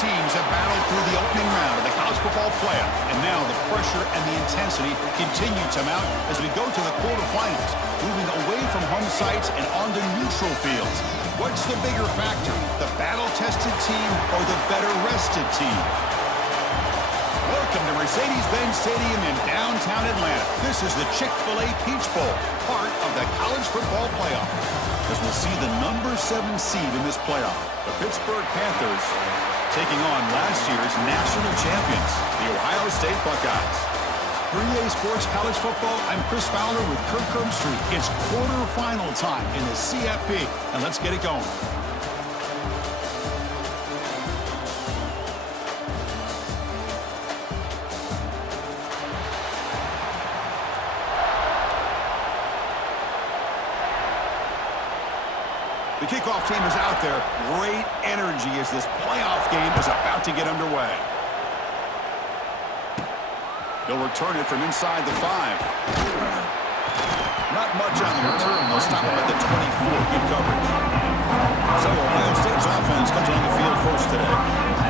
teams have battled through the opening round of the college football playoff, and now the pressure and the intensity continue to mount as we go to the quarterfinals, moving away from home sites and onto neutral fields. What's the bigger factor, the battle-tested team or the better-rested team? Welcome to Mercedes-Benz Stadium in downtown Atlanta. This is the Chick-fil-A Peach Bowl, part of the college football playoff. As we'll see the number 7 seed in this playoff, the Pittsburgh Panthers taking on last year's national champions, the Ohio State Buckeyes. For EA Sports College Football, I'm Chris Fowler with Kirk Herbstreit. It's quarterfinal time in the CFP, and let's get it going. The kickoff team is out there. Great energy as this playoff game is about to get underway. He'll return it from inside the 5. Not much on the return. They'll stop him at the 24. Good coverage. So Ohio State's offense comes on the field first today.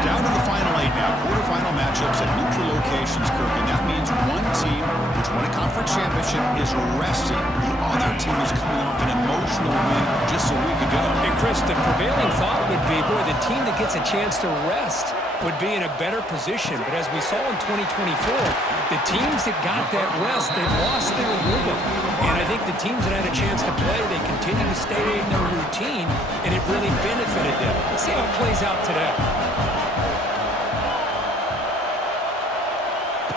Down to the final 8 now. Quarterfinal matchups at neutral locations, Kirk. And that means one team, which won a conference championship, is resting. The other team is coming off an emotional win just a week ago. And Chris, the prevailing thought would be, boy, the team that gets a chance to rest would be in a better position. But as we saw in 2024, the teams that got that rest, they lost their rhythm. And I think the teams that had a chance to play, they continue to stay in their routine, and it really benefited them. Let's see how it plays out today.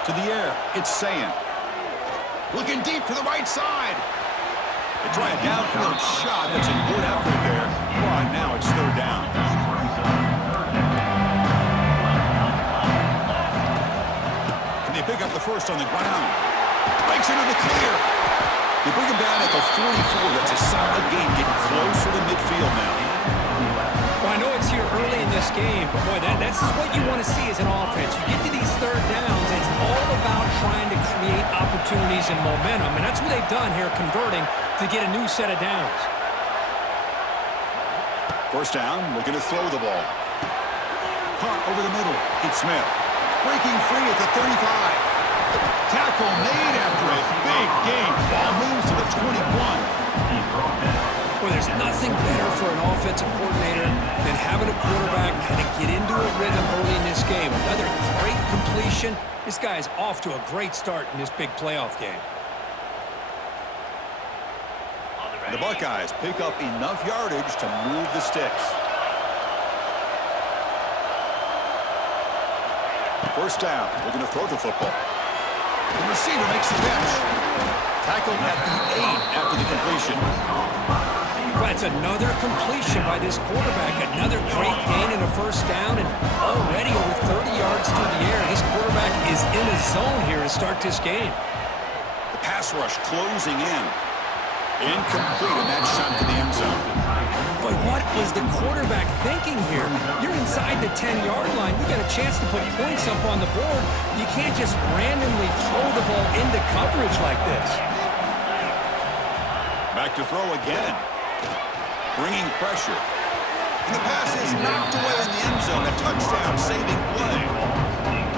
To the air, it's Sayin. Looking deep to the right side. They try a downfield shot. That's a good effort there. But now it's third down. Can they pick up the first on the ground? Breaks into the clear. They bring him down at the 44. That's a solid game. Getting closer to midfield now. Well, I know it's here early in this game, but boy, that's what you want to see as an offense. You get to these third downs, it's all about trying to create opportunities and momentum, and that's what they've done here, converting to get a new set of downs. First down, looking to throw the ball. Caught over the middle. It's Smith. Breaking free at the 35. Tackle made after a big game. Ball moves to the 21. Well, there's nothing better for an offensive coordinator than having a quarterback kind of get into a rhythm early in this game. Another great completion. This guy is off to a great start in this big playoff game. The Buckeyes pick up enough yardage to move the sticks. First down, looking to throw the football. The receiver makes the catch. Tackled at the 8 after the completion. That's another completion by this quarterback. Another great gain in a first down, and already over 30 yards through the air. This quarterback is in a zone here to start this game. The pass rush closing in. Incomplete on that shot to the end zone. But what is the quarterback thinking here? You're inside the 10-yard line. You got a chance to put points up on the board. You can't just randomly throw the ball into coverage like this. Back to throw again. Bringing pressure. And the pass is knocked away in the end zone. A touchdown saving play.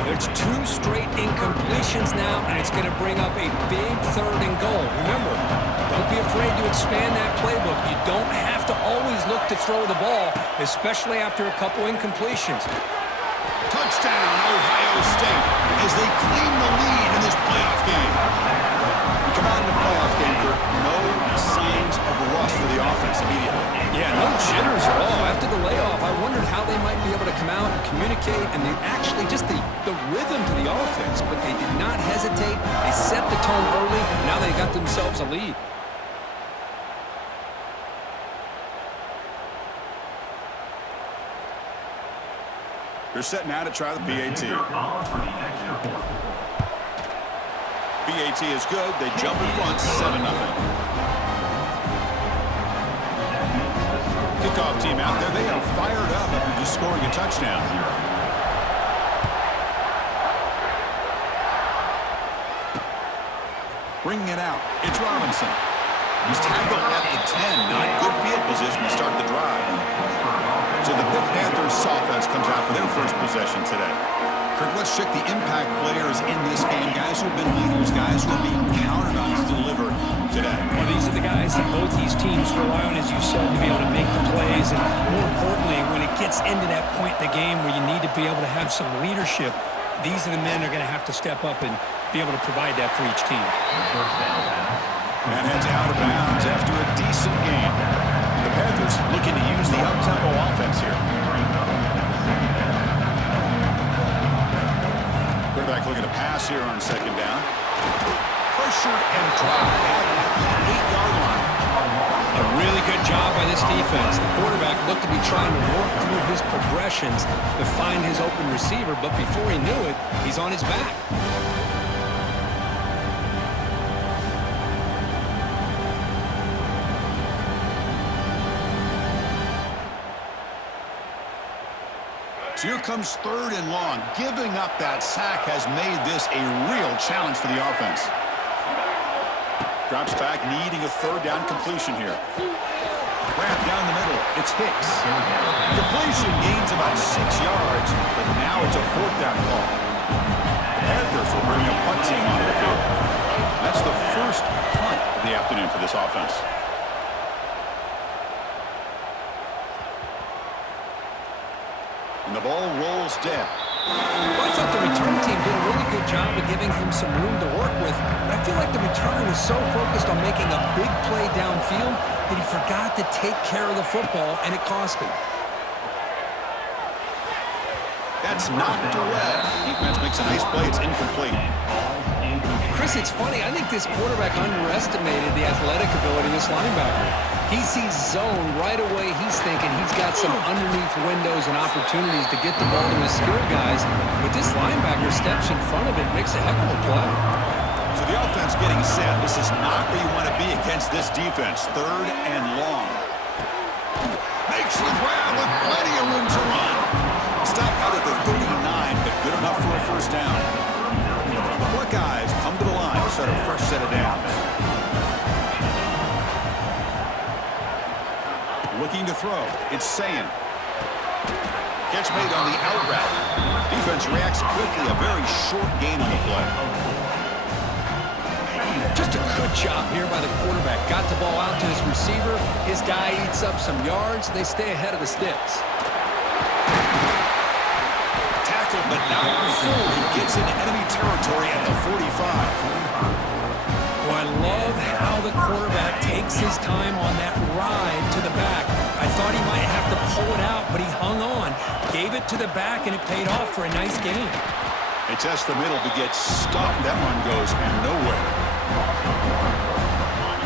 There's 2 straight incompletions now, and it's going to bring up a big 3rd and goal. Remember, don't be afraid to expand that playbook. You don't have to always look to throw the ball, especially after a couple incompletions. Touchdown, Ohio State, as they claim the lead in this playoff game. We come out in the playoff game for no signs of rust for the offense immediately. Yeah, no jitters at all. After the layoff, I wondered how they might be able to come out and communicate, and actually just the rhythm to the offense, but they did not hesitate. They set the tone early. Now they got themselves a lead. They're set now to try the PAT. PAT is good. They jump in front, 7-0. Kickoff team out there. They are fired up after just scoring a touchdown. Bringing it out. It's Robinson. He's tackled at the 10. Not good field position to start the drive. So the Pitt Panthers offense comes out for their first possession today. Kirk, let's check the impact players in this game. Guys who have been leaders, guys who are being counted on to deliver today. Well, these are the guys that both these teams rely on, as you said, to be able to make the plays. And more importantly, when it gets into that point in the game where you need to be able to have some leadership, these are the men that are going to have to step up and be able to provide that for each team. And heads out of bounds after a decent game. The Panthers looking to use the up-tempo offense here. Quarterback looking to pass here on second down. Pressured and dropped at the 8-yard line. A really good job by this defense. The quarterback looked to be trying to work through his progressions to find his open receiver, but before he knew it, he's on his back. So here comes 3rd and long. Giving up that sack has made this a real challenge for the offense. Drops back, needing a 3rd down completion here. Wrap down the middle. It's Hicks. Completion gains about 6 yards, but now it's a 4th down call. The Panthers will bring a punt team onto the field. That's the first punt of the afternoon for this offense. And the ball rolls dead. Well, I thought the return team did a really good job of giving him some room to work with, but I feel like the returner was so focused on making a big play downfield that he forgot to take care of the football, and it cost him. That's knocked away. Defense makes a nice play. It's incomplete. Chris, it's funny. I think this quarterback underestimated the athletic ability of this linebacker. He sees zone right away. He's thinking he's got some underneath windows and opportunities to get the ball to his skill guys. But this linebacker steps in front of it and makes a heck of a play. So the offense getting set. This is not where you want to be against this defense. 3rd and long. Makes the grab with plenty of room to run. Stop out at the 39, but good enough for a 1st down. The Buckeyes come to the line to start a fresh set of downs. Looking to throw. It's Sayin. Catch made on the out route. Defense reacts quickly. A very short gain on the play. Just a good job here by the quarterback. Got the ball out to his receiver. His guy eats up some yards. They stay ahead of the sticks. Tackled, but not before he gets into enemy territory at the 45. Well, I love how the quarterback takes his time on that ride to the back. I thought he might have to pull it out, but he hung on, gave it to the back, and it paid off for a nice gain. They test the middle to get stopped. That one goes nowhere.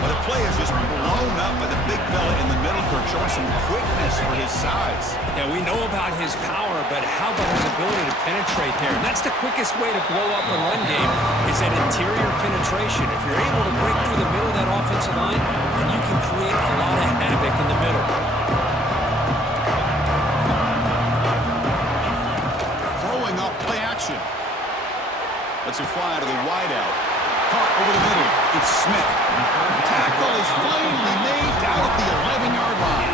But the play is just blown up by the big fella in the middle, Kirk, showing some quickness for his size. Yeah, we know about his power, but how about his ability to penetrate there? And that's the quickest way to blow up a run game is that interior penetration. If you're able to break through the middle of that offensive line, then you can create a lot of havoc in the middle. Throwing off play action. Lets it fly out of the wideout. Caught over the middle. It's Smith. Tackle is finally made down at the 11-yard line.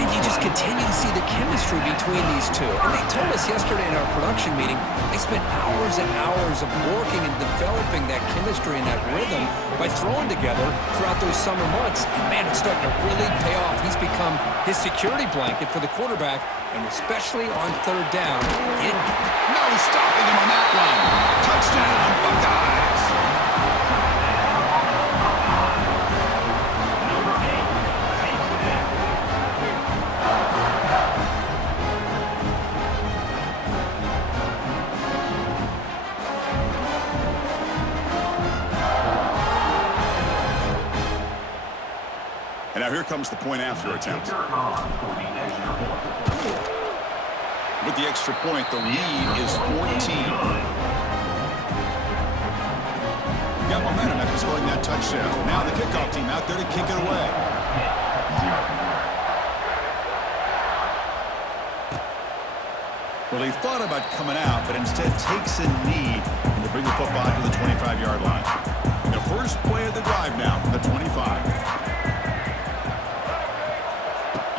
And you just continue to see the chemistry between these two. And they told us yesterday in our production meeting, they spent hours and hours of working and developing that chemistry and that rhythm by throwing together throughout those summer months. And man, it's starting to really pay off. He's become his security blanket for the quarterback, and especially on 3rd down. No stopping him on that one. Touchdown, Buckeyes. And now here comes the point after attempt. With the extra point, the lead is 14. Got momentum after scoring that touchdown. Now the kickoff team out there to kick it away. Well, he thought about coming out, but instead takes a knee to bring the football to the 25-yard line. And the first play of the drive now from the 25.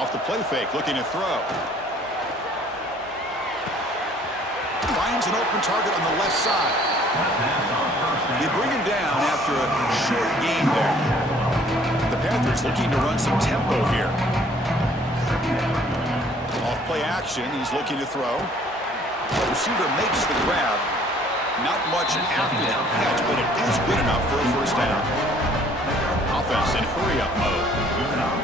Off the play Play fake, looking to throw. Finds an open target on the left side. They bring him down after a short gain there. The Panthers looking to run some tempo here. Off-play action, he's looking to throw. The receiver makes the grab. Not much after the catch, but it is good enough for a first down. Offense in hurry-up mode.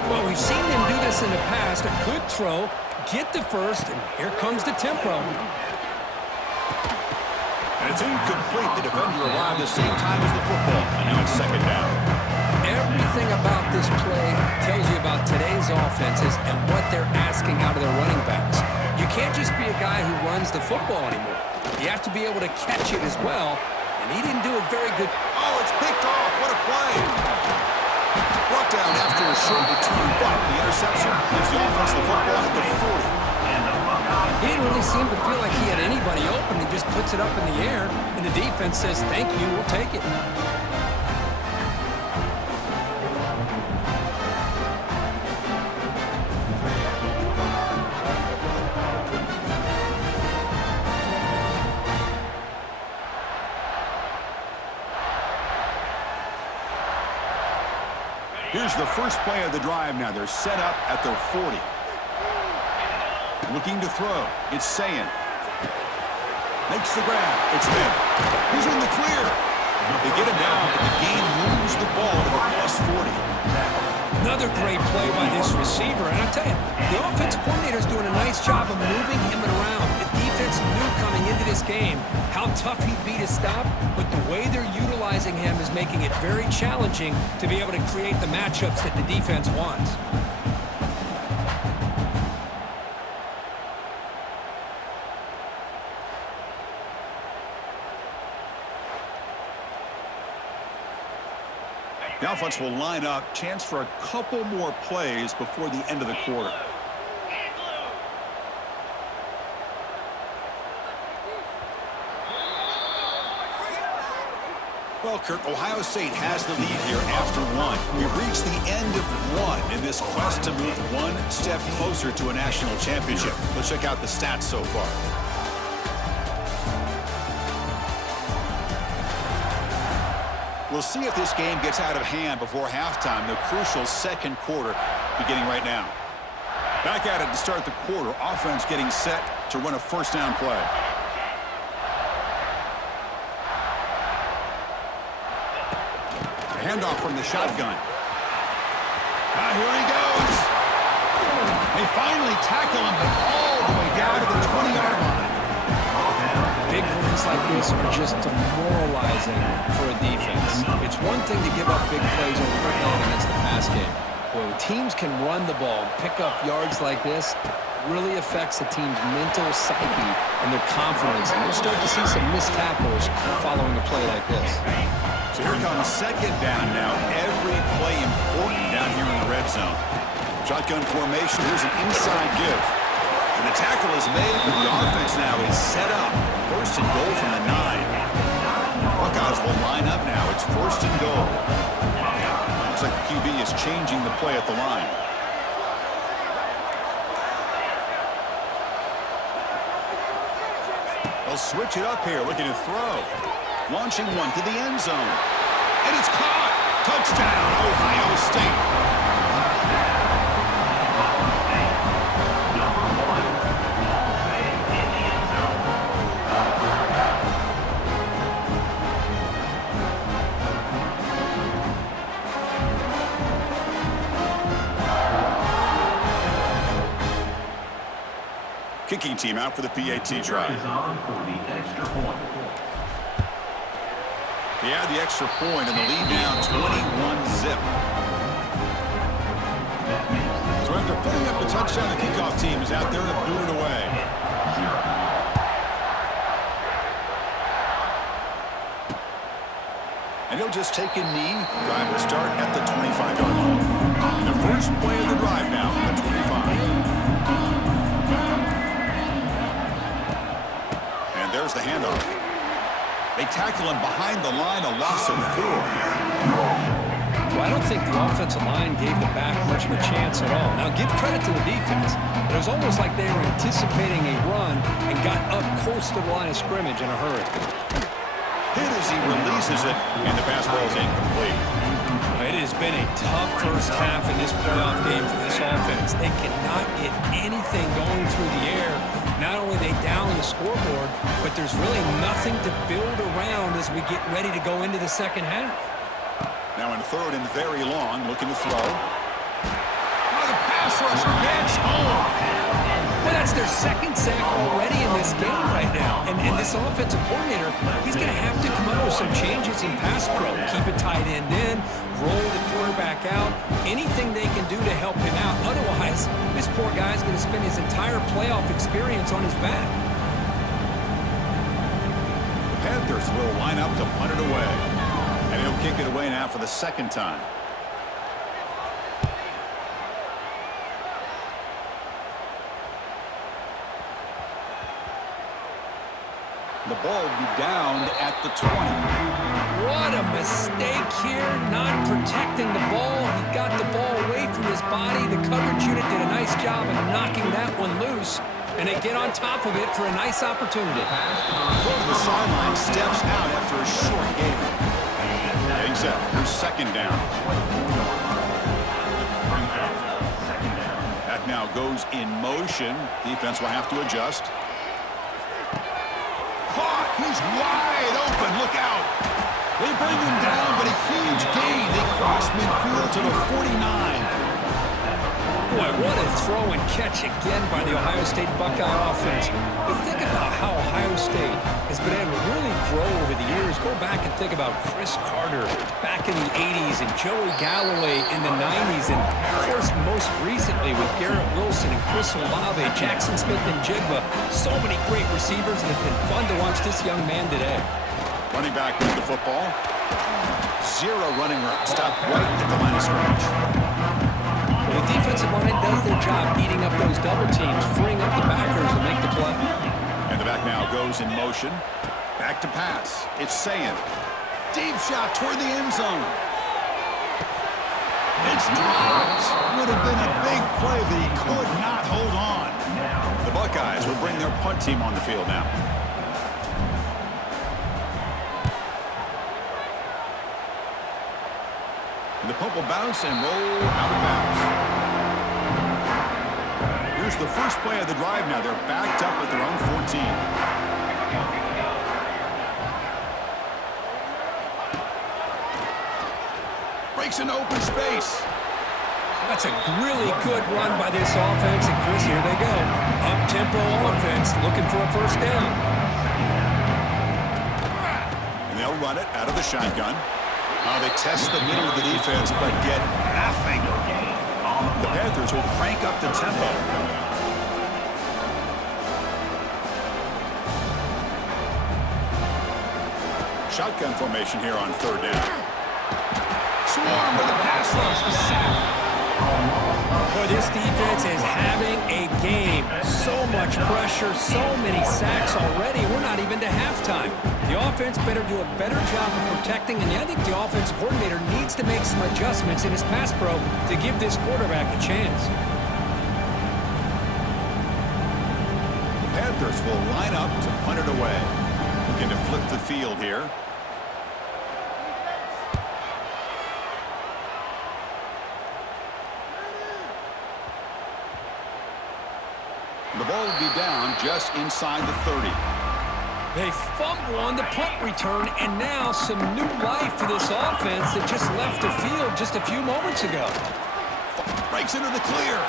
Well, we've seen them do this in the past. A good throw, get the first, and here comes the tempo. And it's incomplete. The defender arrived the same time as the football. And now it's second down. Everything about this play tells you about today's offenses and what they're asking out of their running backs. You can't just be a guy who runs the football anymore. You have to be able to catch it as well, and he didn't do a very good... Oh, it's picked off. What a play. Brought down after a short return, but the interception gives the offense the football at the 40. He didn't really seem to feel like he had anybody open. He just puts it up in the air, and the defense says, thank you, we'll take it. Here's the first play of the drive now. They're set up at their 40. Looking to throw. It's Sayin. Makes the grab. It's Smith. He's in the clear. They get him down, but the game moves the ball to the plus 40. Another great play by this receiver. And I tell you, the offensive coordinator's doing a nice job of moving him around. The defense knew coming into this game how tough he'd be to stop, but the way they're utilizing him is making it very challenging to be able to create the matchups that the defense wants. The offense will line up. Chance for a couple more plays before the end of the quarter. Well, Kurt, Ohio State has the lead here after one. We've reached the end of one in this quest to move one step closer to a national championship. Let's check out the stats so far. We'll see if this game gets out of hand before halftime, the crucial second quarter beginning right now. Back at it to start the quarter. Offense getting set to run a first down play. Handoff from the shotgun. Here he goes. They finally tackle him, but all the way down to the 20-yard line. Big runs like this are just demoralizing for a defense. It's one thing to give up big plays over the head against the pass game. When teams can run the ball and pick up yards like this, really affects the team's mental psyche and their confidence. And we'll start to see some missed tackles following a play like this. So here comes second down now. Every play important down here in the red zone. Shotgun formation. Here's an inside give. And the tackle is made, but the offense now is set up. First and goal from the 9. Buckeyes will line up now. It's first and goal. Looks like the QB is changing the play at the line. They'll switch it up here, looking to throw. Launching one to the end zone. And it's caught. Touchdown, Ohio State. Kicking team out for the PAT try. They add the extra point and the lead now 21-zip. So after putting up the touchdown, the kickoff team is out there to boot it away. And he'll just take a knee. Drive will start at the 25-yard line. And the first play of the drive now from the 25. There's the handoff. They tackle him behind the line, a loss of 4. So I don't think the offensive line gave the back much of a chance at all. Now, give credit to the defense. It was almost like they were anticipating a run and got up close to the line of scrimmage in a hurry. Hit as he releases it, and the pass ball is incomplete. It has been a tough first half in this playoff game for this offense. They cannot get anything going through the air. Not only are they down the scoreboard, but there's really nothing to build around as we get ready to go into the second half. Now in third and very long, looking to throw. Oh, the pass rusher gets home. Well, that's their second sack already in this game right now. And this offensive coordinator, he's going to have to come up with some changes in pass pro. Keep a tight end in, roll the quarterback out, anything they can do to help him out. Otherwise, this poor guy's going to spend his entire playoff experience on his back. The Panthers will line up to punt it away. And he'll kick it away now for the second time. The ball will be down at the 20. What a mistake here, not protecting the ball. He got the ball away from his body. The coverage unit did a nice job of knocking that one loose, and they get on top of it for a nice opportunity. Go to the sideline, steps out after a short game. Getting set, here's second down. That now goes in motion. Defense will have to adjust. Caught! He's wide open. Look out! They bring him down, but a huge gain. They cross midfield to the 49. Boy, what a throw and catch again by the Ohio State Buckeye offense. You think about how Ohio State has been able to really grow over the years. Go back and think about Chris Carter back in the 80s and Joey Galloway in the 90s. And, of course, most recently with Garrett Wilson and Chris Olave, Jackson Smith and Jigba. So many great receivers, and it's been fun to watch this young man today. Running back with the football. Zero running room. Stop right at the line of scrimmage. The defensive line does their job eating up those double teams, freeing up the backers to make the play. And the back now goes in motion. Back to pass. It's Sayin. Deep shot toward the end zone. It's dropped. Would have been a big play, but he could not hold on. The Buckeyes will bring their punt team on the field now. The punt will bounce and roll out of bounds. Here's the first play of the drive now. They're backed up at their own 14. Breaks into open space. That's a really good run by this offense. And Chris, here they go. Up-tempo offense looking for a first down. And they'll run it out of the shotgun. They test the middle of the defense, but get nothing. The Panthers will crank up the tempo. Shotgun formation here on third down. Swarm with the pass rush. Sack. Boy, this defense is having a game. So much pressure, so many sacks already. We're not even to halftime. The offense better do a better job of protecting, and I think the offensive coordinator needs to make some adjustments in his pass pro to give this quarterback a chance. The Panthers will line up to punt it away. Looking to flip the field here. The ball will be down just inside the 30. They fumble on the punt return, and now some new life for this offense that just left the field just a few moments ago. Breaks into the clear.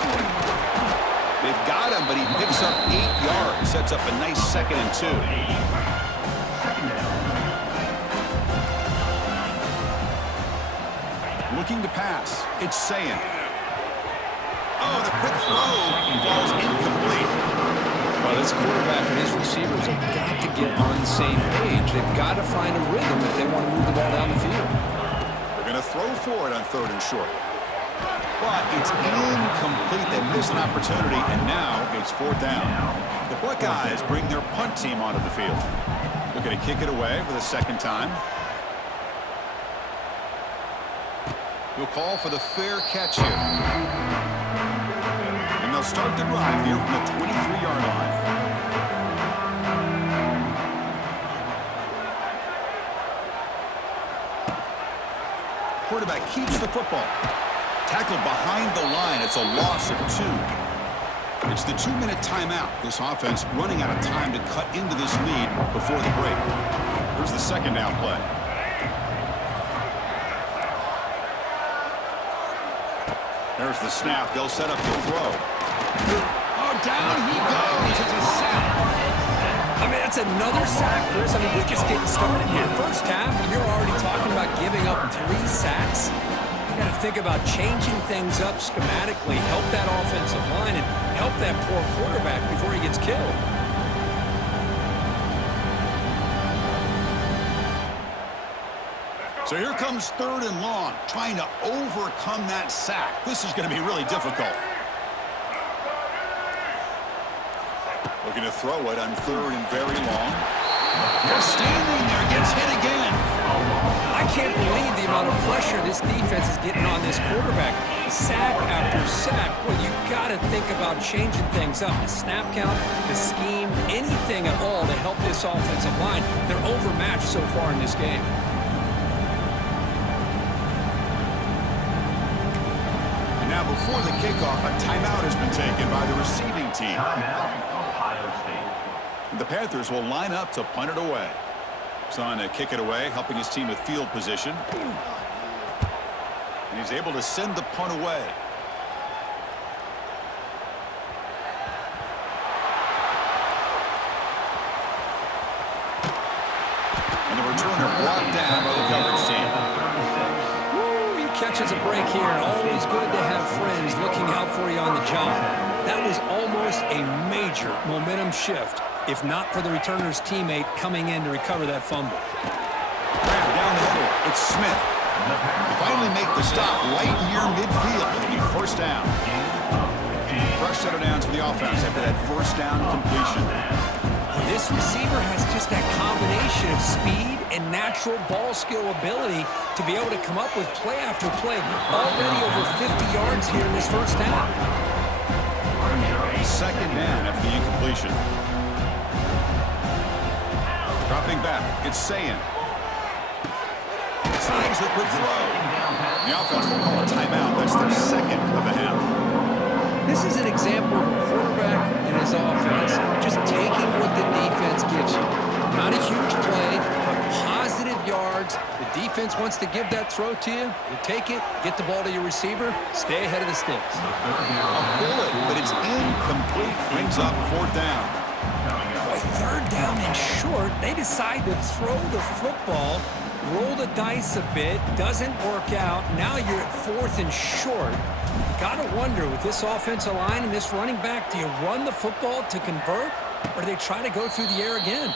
They've got him, but he picks up 8 yards. Sets up a nice 2nd and 2. Looking to pass. It's Sayin. Oh, the quick throw falls incomplete. Well, this quarterback and his receivers have got to get on the same page. They've got to find a rhythm if they want to move the ball down the field. They're going to throw for it on 3rd and short. But it's incomplete. They miss an opportunity, and now it's 4th down. The Buckeyes bring their punt team onto the field. They're going to kick it away for the 2nd time. He'll call for the fair catch here. And they'll start the drive here from the 23-yard line. Quarterback keeps the football. Tackled behind the line. It's a loss of 2. It's the 2-minute timeout. This offense running out of time to cut into this lead before the break. Here's the second down play. There's the snap. They'll set up the throw. Oh, down he goes. It's a sack. I mean, that's another sack, Chris. I mean, we're just getting started here. First half, and you're already talking about giving up 3 sacks. You got to think about changing things up schematically, help that offensive line, and help that poor quarterback before he gets killed. So here comes 3rd and long, trying to overcome that sack. This is going to be really difficult. Looking to throw it on 3rd and very long. They're standing there, gets hit again. I can't believe the amount of pressure this defense is getting on this quarterback. Sack after sack. Well, you got to think about changing things up. The snap count, the scheme, anything at all to help this offensive line. They're overmatched so far in this game. Now, before the kickoff, a timeout has been taken by the receiving team. The Panthers will line up to punt it away. He's on to kick it away, helping his team with field position. And he's able to send the punt away. And the returner brought down by the coverage team. Catches a break here. Always good to have friends looking out for you on the job. That was almost a major momentum shift, if not for the returner's teammate coming in to recover that fumble. Down the middle, it's Smith. They finally make the stop right near midfield. It'll be first down. Fresh set of downs for the offense after that first down completion. This receiver has just that combination of speed and natural ball skill ability to be able to come up with play after play. Already over 50 yards here in this first half. Second down after the incompletion. Dropping back, it's Sayin. Signs a quick throw. The offense will call a timeout. That's their second of the half. This is an example of a quarterback and his offense just taking what the defense gives you. Not a huge play, but positive yards. The defense wants to give that throw to you. You take it, get the ball to your receiver, stay ahead of the sticks. A bullet, but it's incomplete. Brings up 4th down. Boy, 3rd down and short. They decide to throw the football, roll the dice a bit, doesn't work out. Now you're at 4th and short. You got to wonder, with this offensive line and this running back, do you run the football to convert, or do they try to go through the air again?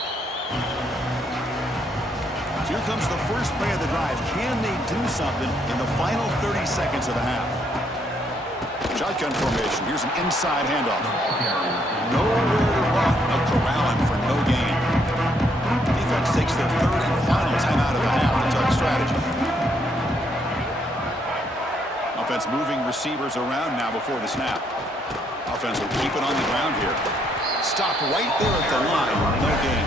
Here comes the first play of the drive. Can they do something in the final 30 seconds of the half? Shotgun formation. Here's an inside handoff. Nowhere to run. They'll corral him for no gain. Defense takes their 3rd and final timeout of the half. The tough strategy. Offense moving receivers around now before the snap. Offense will keep it on the ground here. Stopped right there at the line. No gain.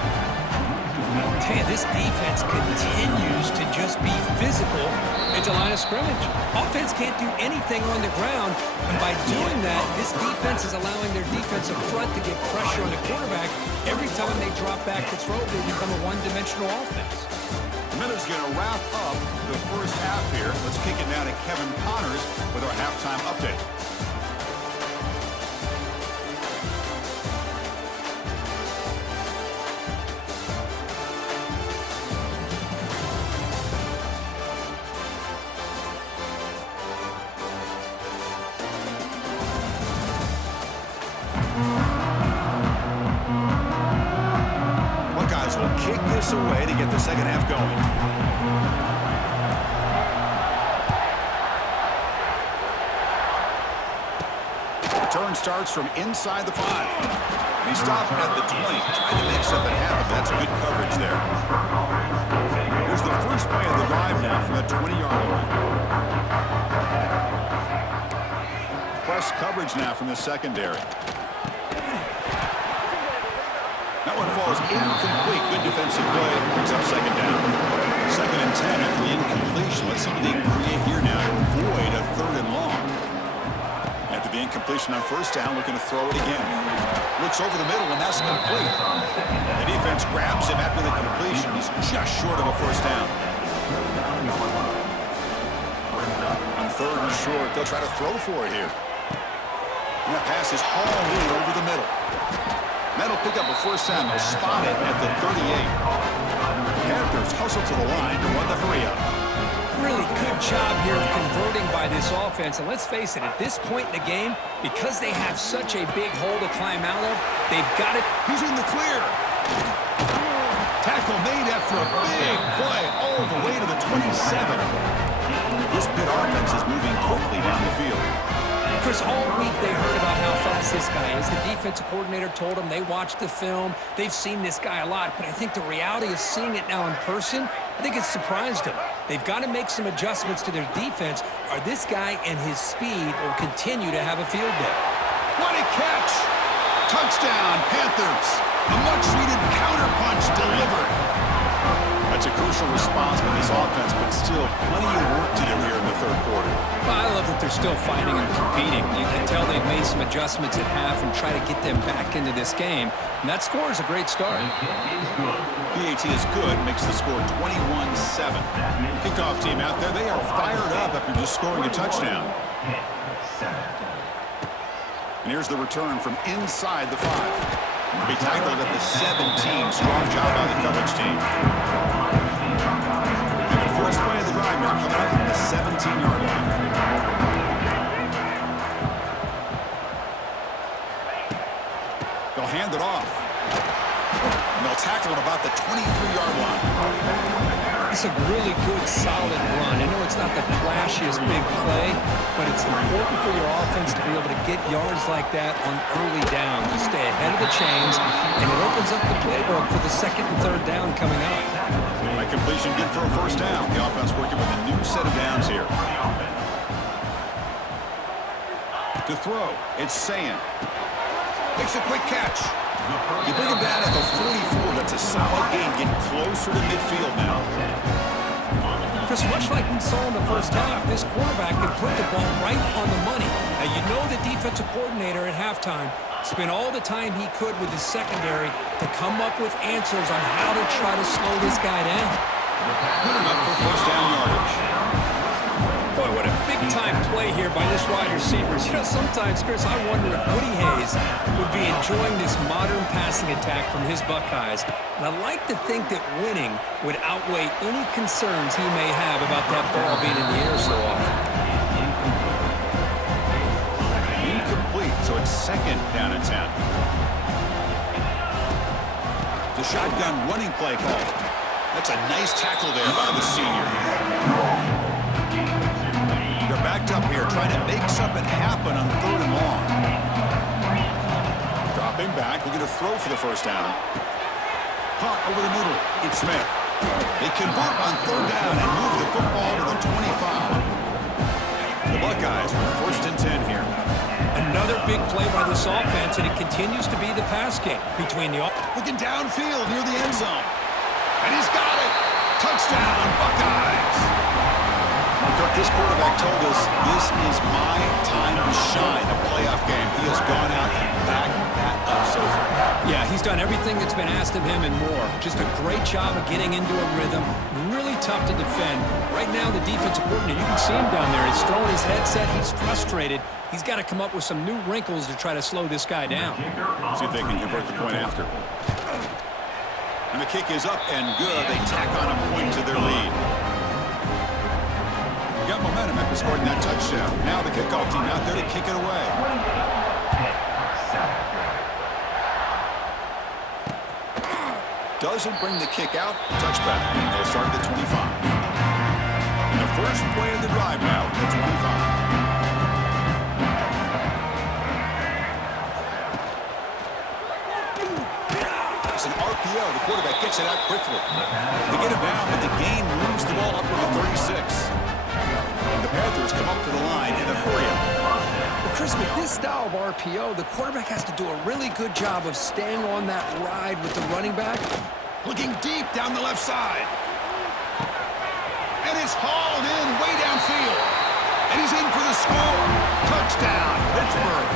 Hey, this defense continues to just be physical at the line of scrimmage. Offense can't do anything on the ground, and by doing that, this defense is allowing their defensive front to get pressure on the quarterback. Every time they drop back to throw, they become a one-dimensional offense. Miller's going to wrap up the first half here. Let's kick it now to Kevin Connors with our halftime update. Buckeyes will kick this away to get the second half going. Return starts from inside the 5. And he stopped at the 20, trying to make something happen. That's good coverage there. Here's the first play of the drive now from the 20-yard line. Press coverage now from the secondary. That one falls incomplete. Good defensive play. Brings up second down. 2nd and 10 after the incompletion. Let's see what they can create here now to avoid a 3rd and long. After the incompletion on 1st down, looking to throw it again. Looks over the middle, and that's complete. The defense grabs him after the completion. He's just short of a 1st down. On 3rd and short, they'll try to throw for it here. And that pass is hauled in over the middle. That'll pick up a 1st down. They'll spot it at the 38. The Panthers hustle to the line to run the hurry up. Really good job here of converting by this offense. And let's face it, at this point in the game, because they have such a big hole to climb out of, they've got it. He's in the clear. Tackle made after a big play all the way to the 27. This Pitt offense is moving quickly down the field. Chris, all week they heard about how fast this guy is. The defensive coordinator told them they watched the film. They've seen this guy a lot, but I think the reality of seeing it now in person, I think it's surprised them. They've got to make some adjustments to their defense, or this guy and his speed will continue to have a field day. What a catch! Touchdown, Panthers! A much-needed counterpunch delivered. That's a crucial response by this offense, but still plenty of work to do here in the 3rd quarter. Well, I love that they're still fighting and competing. You can tell they've made some adjustments at half and try to get them back into this game. And that score is a great start. PAT is good, makes the score 21-7. Kickoff team out there, they are fired up after just scoring a touchdown. And here's the return from inside the 5. Be tackled at the 17. Strong job by the coverage team. And the first play of the drive now coming up from the 17-yard line. They'll hand it off. And they'll tackle at about the 23-yard line. It's a really good, solid run. I know it's not the flashiest big play, but it's important for your offense to be able to get yards like that on early down. You stay ahead of the chains, and it opens up the playbook for the 2nd and 3rd down coming up. By completion, good for a 1st down. The offense working with a new set of downs here. To throw, it's Sayan. Makes a quick catch. You bring him down at the 44. That's a solid gain. Getting closer to midfield now. Chris, much like we saw in the 1st half, this quarterback can put the ball right on the money. Now, you know the defensive coordinator at halftime spent all the time he could with his secondary to come up with answers on how to try to slow this guy down. Good enough for 1st down yardage. Boy, what a big-time play here by this wide receivers. You know, sometimes, Chris, I wonder if Woody Hayes would be enjoying this modern passing attack from his Buckeyes. And I'd like to think that winning would outweigh any concerns he may have about that ball being in the air so often. Incomplete, so it's 2nd down and 10. The shotgun running play call. That's a nice tackle there by the senior. They're backed up here, trying to make something happen on 3rd and long. Dropping back, looking to throw for the 1st down. Punt over the middle. It's Smith. They convert on 3rd down and move the football to the 25. The Buckeyes are 1st and 10 here. Another big play by this offense, and it continues to be the pass game between the... Looking downfield near the end zone. And he's got it. Touchdown, Buckeyes. Kirk, this quarterback told us this is my time to shine, a playoff game. He has gone out and backed that up so far. Yeah, he's done everything that's been asked of him and more. Just a great job of getting into a rhythm. Really tough to defend. Right now, the defensive coordinator, you can see him down there. He's throwing his headset. He's frustrated. He's got to come up with some new wrinkles to try to slow this guy down. See if they can convert the point after. And the kick is up and good. They tack on a point to their lead. Got momentum after scoring that touchdown. Now the kickoff team out there to kick it away. Doesn't bring the kick out. Touchback. They'll start at the 25. And the first play of the drive now, the 25. It's an RPO. The quarterback gets it out quickly. They get it down, but the gain moves the ball up to the 36. The Panthers come up to the line in a hurry-up. Well, Chris, course, with this style of RPO, the quarterback has to do a really good job of staying on that ride with the running back. Looking deep down the left side. And it's hauled in way downfield. And he's in for the score. Touchdown, Pittsburgh.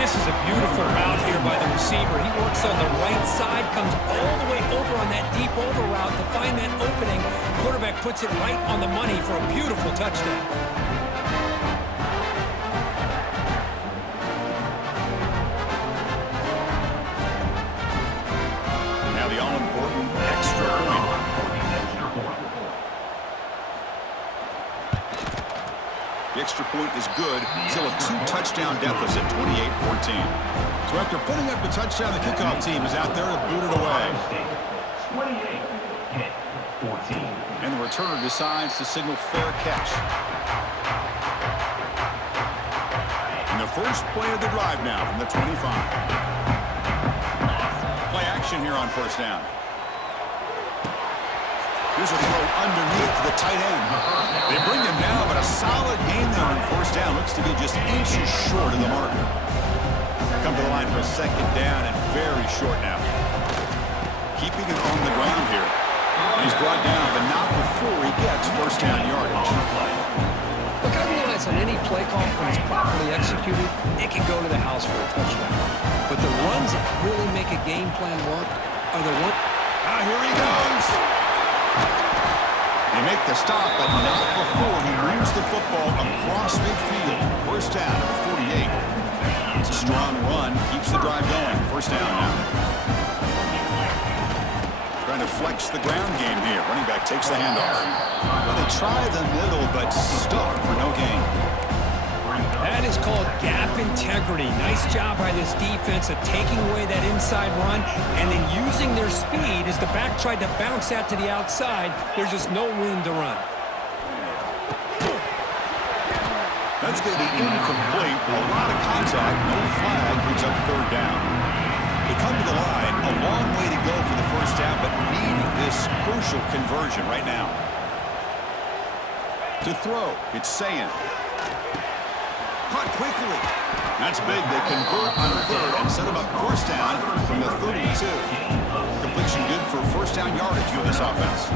This is a beautiful route here by the receiver. He works on the right side, comes all the way over on that deep over route to find that opening. Quarterback puts it right on the money for a beautiful touchdown. Now the all-important extra point. The extra point is good. Still a two-touchdown deficit, 28-14. So after putting up the touchdown, the kickoff team is out there to boot it away. 28-14. And the returner decides to signal fair catch. And the first play of the drive now from the 25. Play action here on first down. Here's a throw underneath the tight end. They bring him down, but a solid gain there on first down. Looks to be just inches short of the marker. Come to the line for a second down and very short now. Keeping it on the ground here. And he's brought down, but not before he gets first down yardage. Look, I realize on any play call, when it's properly executed, it can go to the house for a touchdown. But the runs that really make a game plan work are the ones. Ah, here he goes. They make the stop, but not before he moves the football across midfield. First down at the 48. It's a strong run, keeps the drive going. First down now. Trying to flex the ground game here. Running back takes the handoff. Well, they try the middle, but stuffed for no gain. That is called gap integrity. Nice job by this defense of taking away that inside run and then using their speed as the back tried to bounce that to the outside. There's just no room to run. That's going to be incomplete. A lot of contact. No flag. Brings up third down. They come to the line. A long way to go for the first down, but needing this crucial conversion right now. To throw, it's Sayin. Caught quickly. That's big. They convert on third and set him up first down from the 32. Completion good for first down yardage for this offense.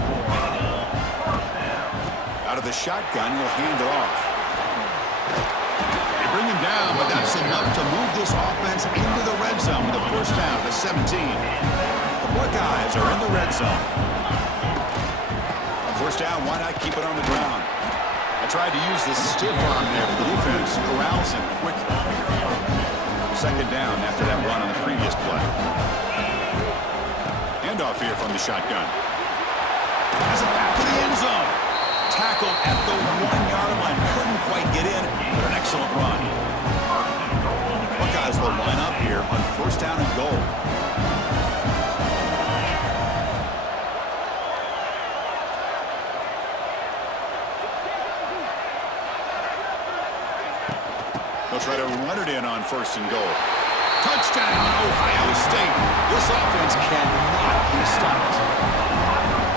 Out of the shotgun, he'll hand it off. They bring him down, but that's enough to move this offense into the red zone with a first down to 17. The Buckeyes are in the red zone. First down, why not keep it on the ground? I tried to use the stiff arm there, but the defense corrals him quickly. Second down after that run on the previous play. Handoff here from the shotgun. Has it back to the end zone. Tackled at the 1-yard line. Couldn't quite get in, but an excellent run. Buckeyes will line up here on first down and goal. They'll try to run it in on first and goal. Touchdown, Ohio State. This offense cannot be stopped.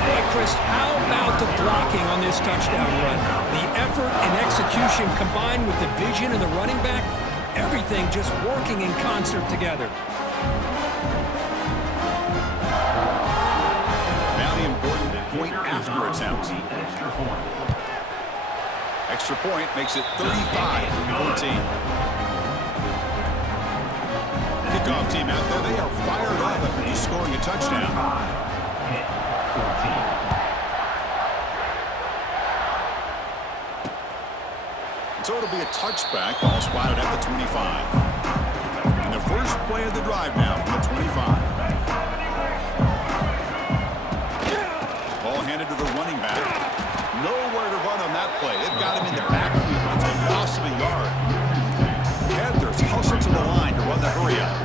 Hey, Chris, how about the blocking on this touchdown run? The effort and execution combined with the vision of the running back, everything just working in concert together. Now the important point after attempt. Extra point makes it 35-14. Kickoff team out there, they are fired up after just scoring a touchdown. So it'll be a touchback, ball spotted at the 25. And the first play of the drive now from the 25. Ball handed to the running back. Nowhere to run on that play. They've got him in the backfield. It's a loss of a yard. Panthers hustle to the line to run the hurry up.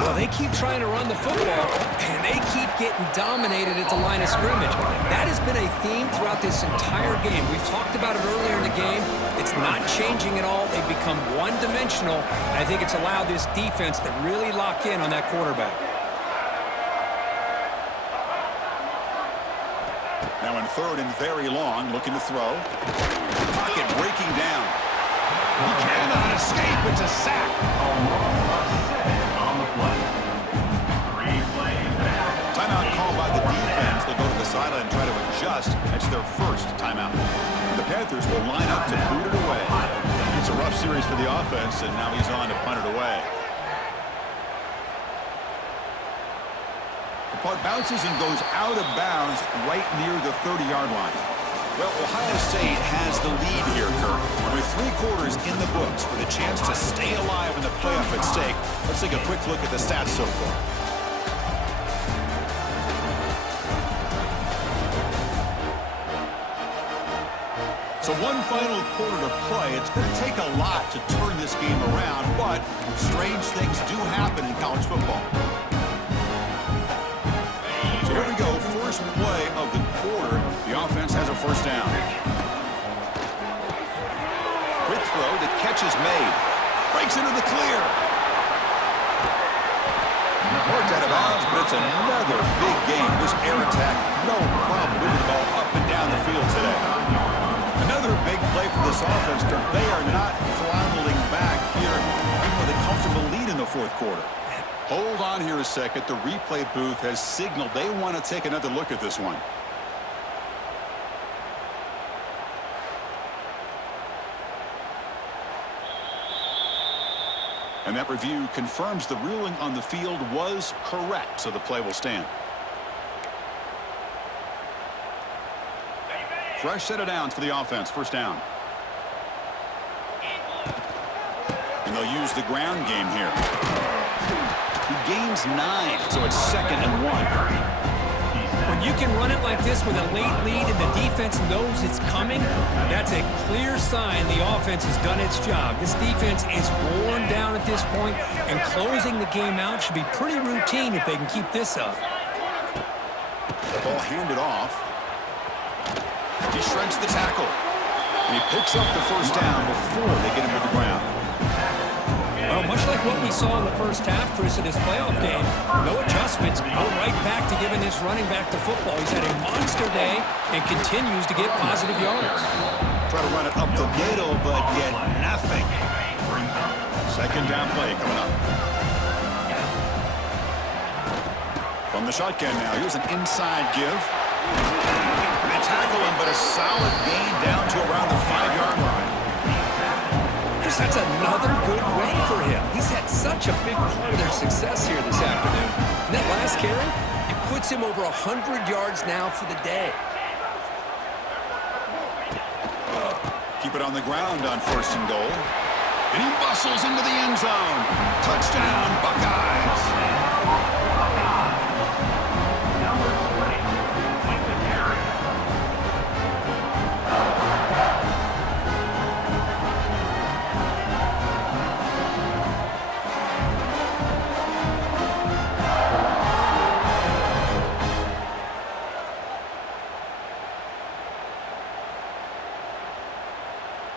Well, they keep trying to run the football, and they keep getting dominated at the line of scrimmage. That has been a theme throughout this entire game. We've talked about it earlier in the game. It's not changing at all. They've become one-dimensional, and I think it's allowed this defense to really lock in on that quarterback. Now in third and very long, looking to throw. Pocket breaking down. He cannot adjust. That's their first timeout. The Panthers will line up to boot it away. It's a rough series for the offense, and now he's on to punt it away. The punt bounces and goes out of bounds right near the 30-yard line. Well, Ohio State has the lead here, Kirk. With 3 quarters in the books with a chance to stay alive in the playoff at stake, let's take a quick look at the stats so far. So one final quarter to play. It's going to take a lot to turn this game around, but strange things do happen in college football. So here we go, first play of the quarter. The offense has a first down. Quick throw, the catch is made. Breaks into the clear. Worked out of bounds, but it's another big game. This air attack, no problem moving the ball up and down the field today. Another big play for this offense. They are not throttling back here, even with a comfortable lead in the fourth quarter. Hold on here a second. The replay booth has signaled they want to take another look at this one. And that review confirms the ruling on the field was correct, so the play will stand. Fresh set of downs for the offense. First down. And they'll use the ground game here. He gains 9, so it's 2nd and 1. When you can run it like this with a late lead and the defense knows it's coming, that's a clear sign the offense has done its job. This defense is worn down at this point, and closing the game out should be pretty routine if they can keep this up. The ball handed off. He shreds the tackle. And he picks up the first down before they get him to the ground. Well, much like what we saw in the first half, Chris, in this playoff game, no adjustments, go right back to giving this running back the football. He's had a monster day and continues to get positive yards. Try to run it up the middle, but get nothing. Second down play coming up. From the shotgun now, here's an inside give. And they tackle him, but a solid gain down to around the 5-yard line. That's another good run for him. He's had such a big part of their success here this afternoon. And that last carry, it puts him over 100 yards now for the day. Keep it on the ground on 1st and goal. And he bustles into the end zone. Touchdown, Buckeyes.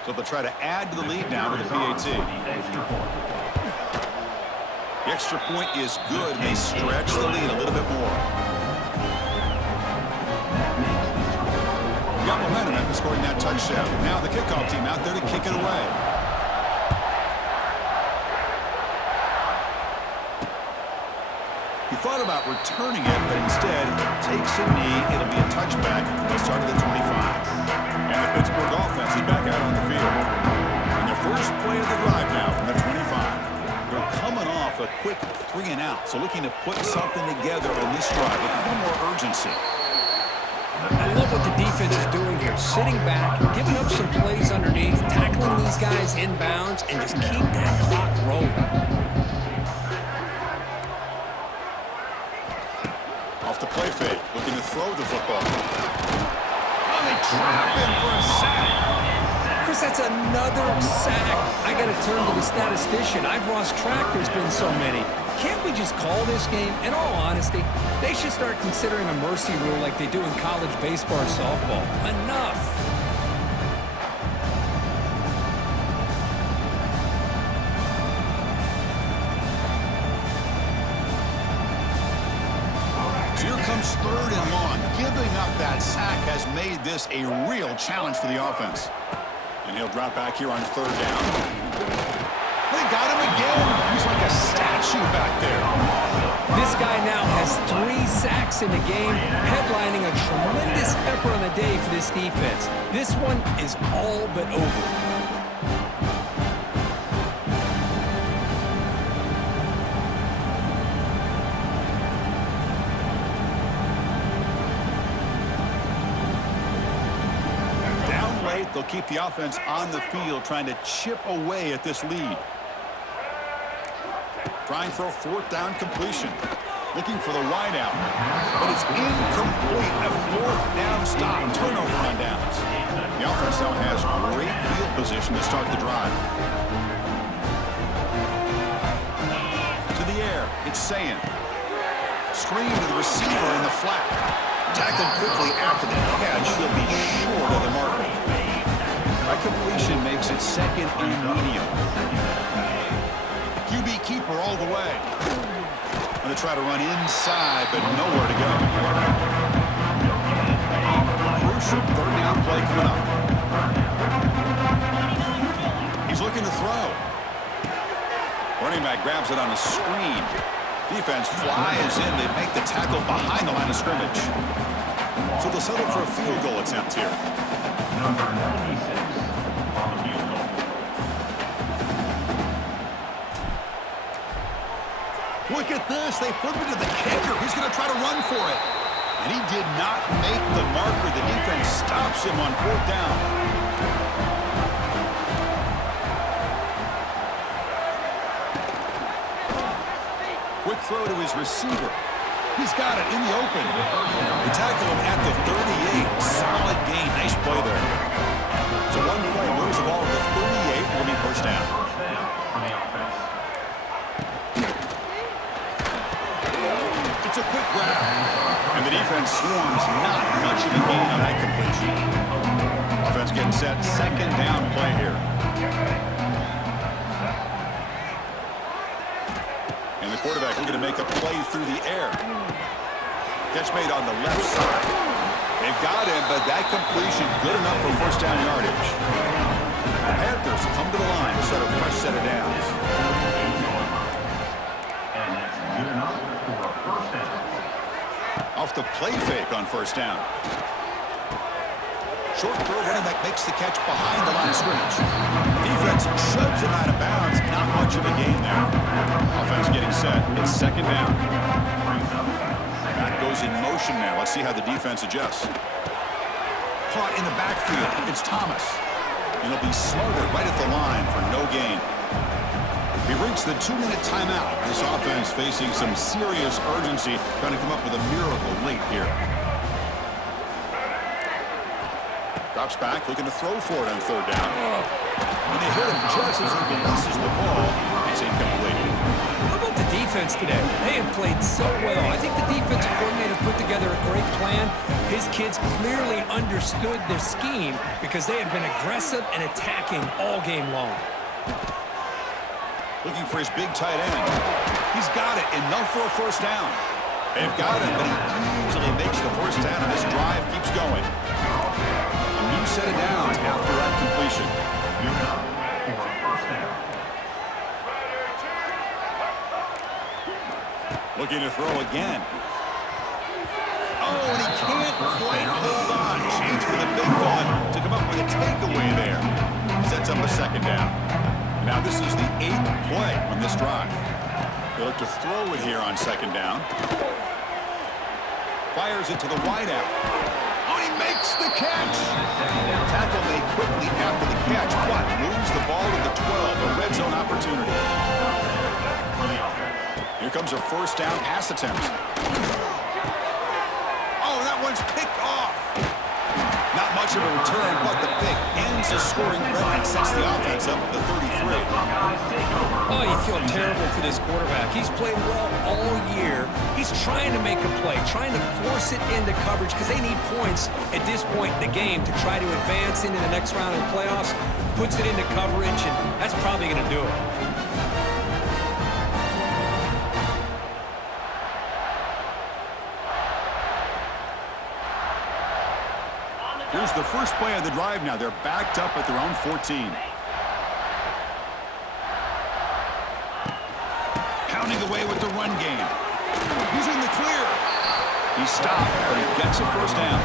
So they'll try to add to the lead now to the PAT. The extra point is good. They stretch the lead a little bit more. Got momentum after scoring that touchdown. Now the kickoff team out there to kick it away. He thought about returning it, but instead takes a knee. It'll be a touchback. They'll start at the 25. And the Pittsburgh offense is back out on the field. And the first play of the drive now from the 25. They're coming off a quick 3-and-out, so looking to put something together on this drive with a little more urgency. I love what the defense is doing here. Sitting back, giving up some plays underneath, tackling these guys inbounds, and just keep that clock rolling. Off the play fake, looking to throw the football. They trap him for a sack. Chris, that's another sack. I got to turn to the statistician. I've lost track. There's been so many. Can't we just call this game? In all honesty, they should start considering a mercy rule like they do in college baseball or softball. Enough. Here comes 3rd and long. Giving up that sack has made this a real challenge for the offense. And he'll drop back here on 3rd down. They got him again. He's like a statue back there. This guy now has 3 sacks in the game, headlining a tremendous effort on the day for this defense. This one is all but over. They'll keep the offense on the field, trying to chip away at this lead. Trying for a 4th down completion. Looking for the wide out. But it's incomplete. A 4th down stop. Turnover on downs. The offense now has great field position to start the drive. To the air. It's Sayin. Screen to the receiver in the flat. Tackled quickly after the catch. He'll be short of the marker. That completion makes it 2nd and medium. QB keeper all the way. Going to try to run inside, but nowhere to go. Crucial 3rd down play coming up. He's looking to throw. Running back grabs it on a screen. Defense flies in. They make the tackle behind the line of scrimmage. So they'll settle for a field goal attempt here. Number 96 on the field goal. Look at this. They flip it to the kicker. He's going to try to run for it. And he did not make the marker. The defense stops him on 4th down. Quick throw to his receiver. He's got it in the open. They tackle him at the 38. Solid gain. Nice play there. So one play moves the ball to the 38. Will be 1st down. It's a quick grab. And the defense swarms. Not much of a gain on that completion. Offense getting set. 2nd down play here. And the quarterback looking to make a play through the air. Catch made on the left side. They've got him, but that completion good enough for 1st down yardage. The Panthers come to the line to set a fresh set of downs. And that's good enough for 1st down. Off the play fake on 1st down. Short throw, running back makes the catch behind the line of scrimmage. Defense shoves him out of bounds. Not much of a gain there. Offense getting set. It's 2nd down. Back goes in motion now. Let's see how the defense adjusts. Caught in the backfield. It's Thomas. And he'll be smothered right at the line for no gain. We've reached the 2-minute timeout. This offense facing some serious urgency, trying to come up with a miracle late here. Drops back, looking to throw for it on 3rd down. And they hit him just as he releases the ball. It's incomplete. How about the defense today? They have played so well. I think the defensive coordinator put together a great plan. His kids clearly understood their scheme because they have been aggressive and attacking all game long. Looking for his big tight end. He's got it. Enough for a 1st down. They've got him, but he easily makes the 1st down, and this drive keeps going. A new set of downs after that completion. Looking to throw again. Oh, and he can't quite hold on. Chance for the big fella to come up with a takeaway there. Sets up a 2nd down. Now this is the 8th play on this drive. They look to throw it here on 2nd down. Fires it to the wideout. Oh, he makes the catch. Tackle made quickly after the catch, but moves the ball to the 12. A red zone opportunity. Here comes a 1st down pass attempt. Oh, that one's picked off. Not much of a return, but the pick ends a scoring threat and sets the offense up at the 33. Oh, you feel terrible for this quarterback. He's played well all year. He's trying to make a play, trying to force it into coverage because they need points at this point in the game to try to advance into the next round of the playoffs. Puts it into coverage, and that's probably going to do it. Here's the first play of the drive now. They're backed up at their own 14. pounding away with the run game. He's in the clear. He stopped, but he gets a first down.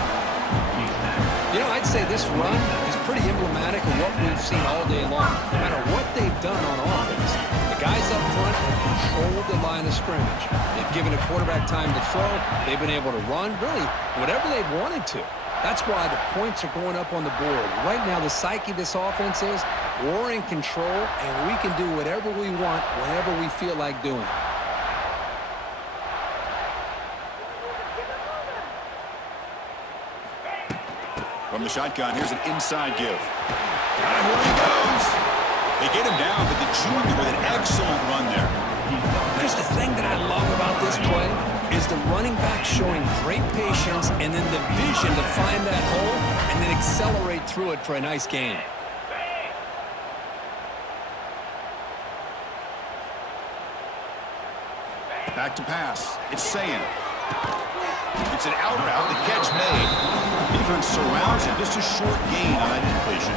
You know, I'd say this run is pretty emblematic of what we've seen all day long. No matter what they've done on offense, the guys up front have controlled the line of scrimmage. They've given a quarterback time to throw. They've been able to run, really, whatever they've wanted to. That's why the points are going up on the board. Right now, the psyche of this offense is we're in control, and we can do whatever we want whenever we feel like doing it. From the shotgun, here's an inside give. And here he goes. They get him down, but the junior with an excellent run there. Here's the thing that I love about this play is the running back showing great patience and then the vision to find that hole and then accelerate through it for a nice gain. Back to pass. It's Sayin. It's an out route. The catch made. Defense surrounds it. Just a short gain on that completion.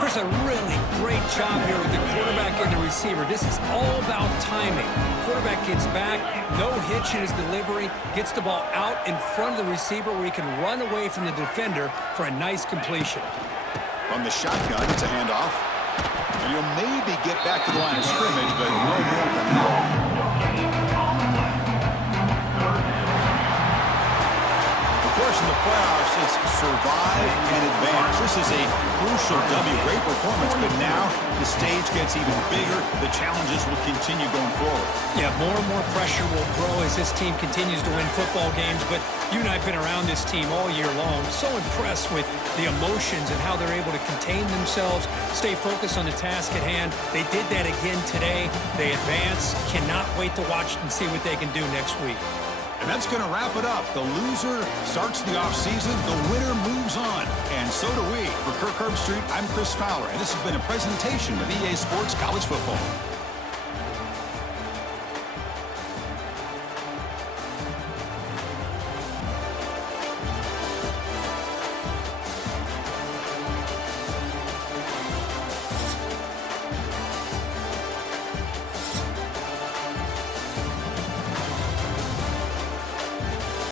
There's a really great job here with the quarterback and the receiver. This is all about timing. Quarterback gets back, no hitch in his delivery, gets the ball out in front of the receiver where he can run away from the defender for a nice completion. From the shotgun, it's a handoff. And you'll maybe get back to the line of scrimmage, but no more than that. Of course, in the playoffs, it's survive and advance. This is a crucial W. Great performance, but now the stage gets even bigger. The challenges will continue going forward. Yeah, more and more pressure will grow as this team continues to win football games, but you and I have been around this team all year long. So impressed with the emotions and how they're able to contain themselves, stay focused on the task at hand. They did that again today. They advance. Cannot wait to watch and see what they can do next week. And that's going to wrap it up. The loser starts the offseason. The winner moves on. And so do we. For Kirk Herbstreit, I'm Chris Fowler, and this has been a presentation of EA Sports College Football.